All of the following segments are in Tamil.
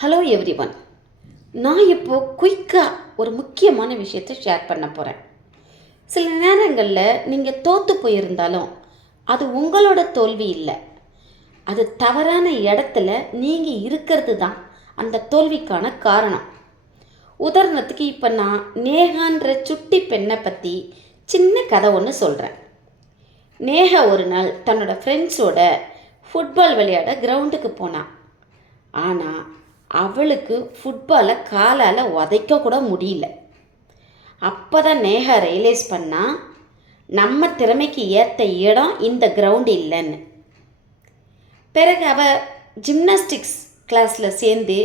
Hello everyone. நான் இப்போது குயிக்காக ஒரு முக்கியமான விஷயத்தை ஷேர் பண்ண போகிறேன். சில நேரங்களில் நீங்கள் தோற்று போயிருந்தாலும் அது உங்களோட தோல்வி இல்லை, அது தவறான இடத்துல நீங்கள் இருக்கிறது தான் அந்த தோல்விக்கான காரணம். உதாரணத்துக்கு இப்போ நான் நேகான்ற சுட்டி பெண்ணை பற்றி சின்ன கதை ஒன்று சொல்கிறேன். நேகா ஒரு நாள் தன்னோட ஃப்ரெண்ட்ஸோட ஃபுட்பால் விளையாட கிரவுண்டுக்கு போனான். ஆனால் அவளுக்கு ஃபுட்பாலை காலால் உதைக்க கூட முடியல. அப்போ தான் நேகா ரியலைஸ் பண்ணால் நம்ம திறமைக்கு ஏற்ற இடம் இந்த கிரவுண்டு இல்லைன்னு. பிறகு அவள் ஜிம்னாஸ்டிக்ஸ் கிளாஸில் சேர்ந்து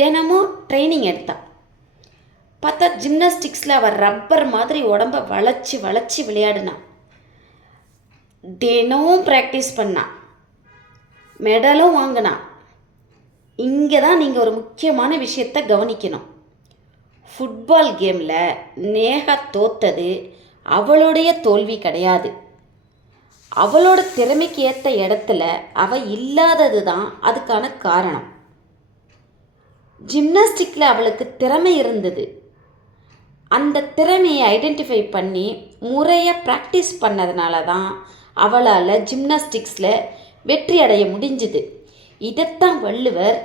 தினமும் ட்ரைனிங் எடுத்தாள். பார்த்தா ஜிம்னாஸ்டிக்ஸில் அவள் ரப்பர் மாதிரி உடம்பை வளைச்சி வளைச்சி விளையாடினான். தினமும் ப்ராக்டிஸ் பண்ணான், மெடலும் வாங்கினான். இங்கே தான் நீங்கள் ஒரு முக்கியமான விஷயத்தை கவனிக்கணும். ஃபுட்பால் கேமில் நேகா தோத்தது அவளுடைய தோல்வி கிடையாது. அவளோட திறமைக்கு ஏற்ற இடத்துல அவள் இல்லாதது தான் அதுக்கான காரணம். ஜிம்னாஸ்டிக்கில் அவளுக்கு திறமை இருந்தது. அந்த திறமையை ஐடென்டிஃபை பண்ணி முறையாக ப்ராக்டிஸ் பண்ணதுனால தான் அவளால் ஜிம்னாஸ்டிக்ஸில் வெற்றி அடைய முடிஞ்சுது. இதைத்தான் வள்ளுவர்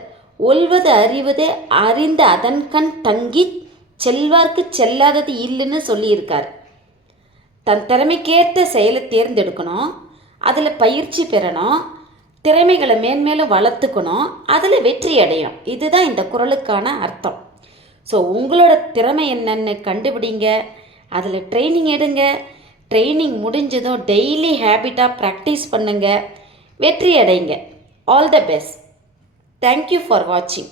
ஒல்வது அறிவது அறிந்த அதன்கண் தங்கி செல்வார்க்கு செல்லாதது இல்லைன்னு சொல்லியிருக்கார். தன் திறமைக்கேற்ற செயலை தேர்ந்தெடுக்கணும், அதில் பயிற்சி பெறணும், திறமைகளை மேன்மேலும் வளர்த்துக்கணும், அதில் வெற்றி அடையணும். இதுதான் இந்த குறளுக்கான அர்த்தம். ஸோ உங்களோட திறமை என்னன்னு கண்டுபிடிங்க, அதில் ட்ரைனிங் எடுங்க. ட்ரைனிங் முடிஞ்சதும் டெய்லி ஹேபிட்டாக ப்ராக்டிஸ் பண்ணுங்கள், வெற்றி அடைங்க. All the best. Thank you for watching.